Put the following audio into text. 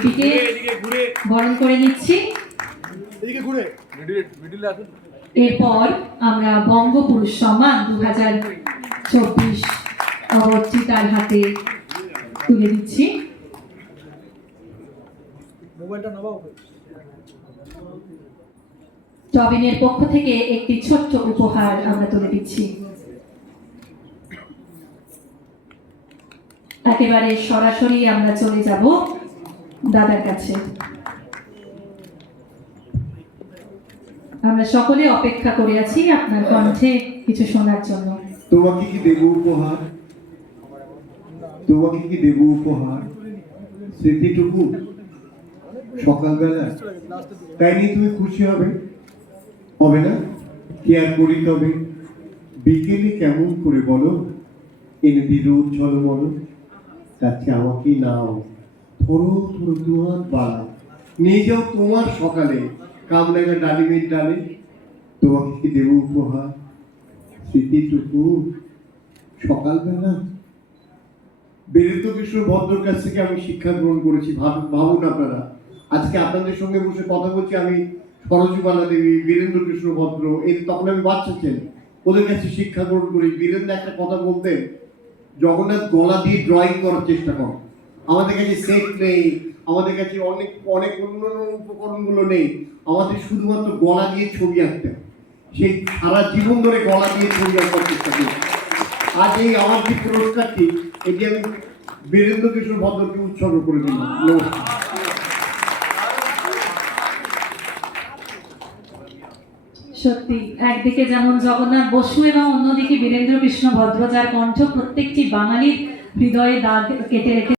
শিল্পীকে ঘুরে বরণ করে নিচ্ছি। এদিকে ঘুরে। মিডিলে মিডিলে এরপর আমরা বঙ্গপুরুষ সম্মান দু হাজার চব্বিশ অবর্তী তার হাতে তুলে দিচ্ছি। টবিনের পক্ষ থেকে একটি ছোট্ট উপহার আমরা তুলে দিচ্ছি। একেবারে সরাসরি আমরা চলে যাব দাদার কাছে। আমরা সকলে অপেক্ষা করে আছি আপনার কণ্ঠে কিছু শোনার জন্য। তোমাকে কি দেব উপহার? তোমাকে কি দেব উপহার? স্মৃতিটুকু? সকালবেলা? তাই নিয়ে তুমি খুশি হবে? হবে না? কেয়ার করি তবে? বিকেলে কেমন করে বলো? এনে দিল ঝলমল তাচ্ছে আমাকে নাও। নিয়ে যাও তোমার সকালে কামরাঙা ডালিমের ডালে, তোমাকে দেব উপহার? স্মৃতিটুকু সকালবেলা বীরেন্দ্র কৃষ্ণ ভদ্রর কাছ থেকে আমি শিক্ষা গ্রহণ করেছি ভাব- ভাবুন আপনারা। আজকে আপনাদের সঙ্গে বসে কথা বলছি আমি সরজুবালা দেবী, বীরেন্দ্র কৃষ্ণ ভদ্র এই তখন আমি বাচ্চা ছিলাম ওদের কাছে শিক্ষা গ্রহণ করি। বীরেন্দ্র একটা কথা বলতেন, জগন্নাথ গলা দিয়ে ড্রয়িং করার চেষ্টা করো। আমাদের কাছে সেট নেই, আমাদের কাছে অনেক অনেক অন্যান্য উপকরণগুলো নেই। আমাদের শুধুমাত্র গলা দিয়ে ছবি আঁকতে। সেই সারা জীবন ধরে গলা দিয়ে ছবি আঁকার চেষ্টা করি আজ এই আমার যে পুরস্কারটি, এটি আমি বীরেন্দ্র কিশোর ভদ্রকে উৎসর্গ করে দিলাম। নমস্কার। সত্যি, একদিকে যেমন জগন্নাথ বসু এবং অন্যদিকে বীরেন্দ্র কৃষ্ণ ভদ্র, যার কণ্ঠ প্রত্যেকটি বাঙালির হৃদয়ে দাগ কেটে রেখে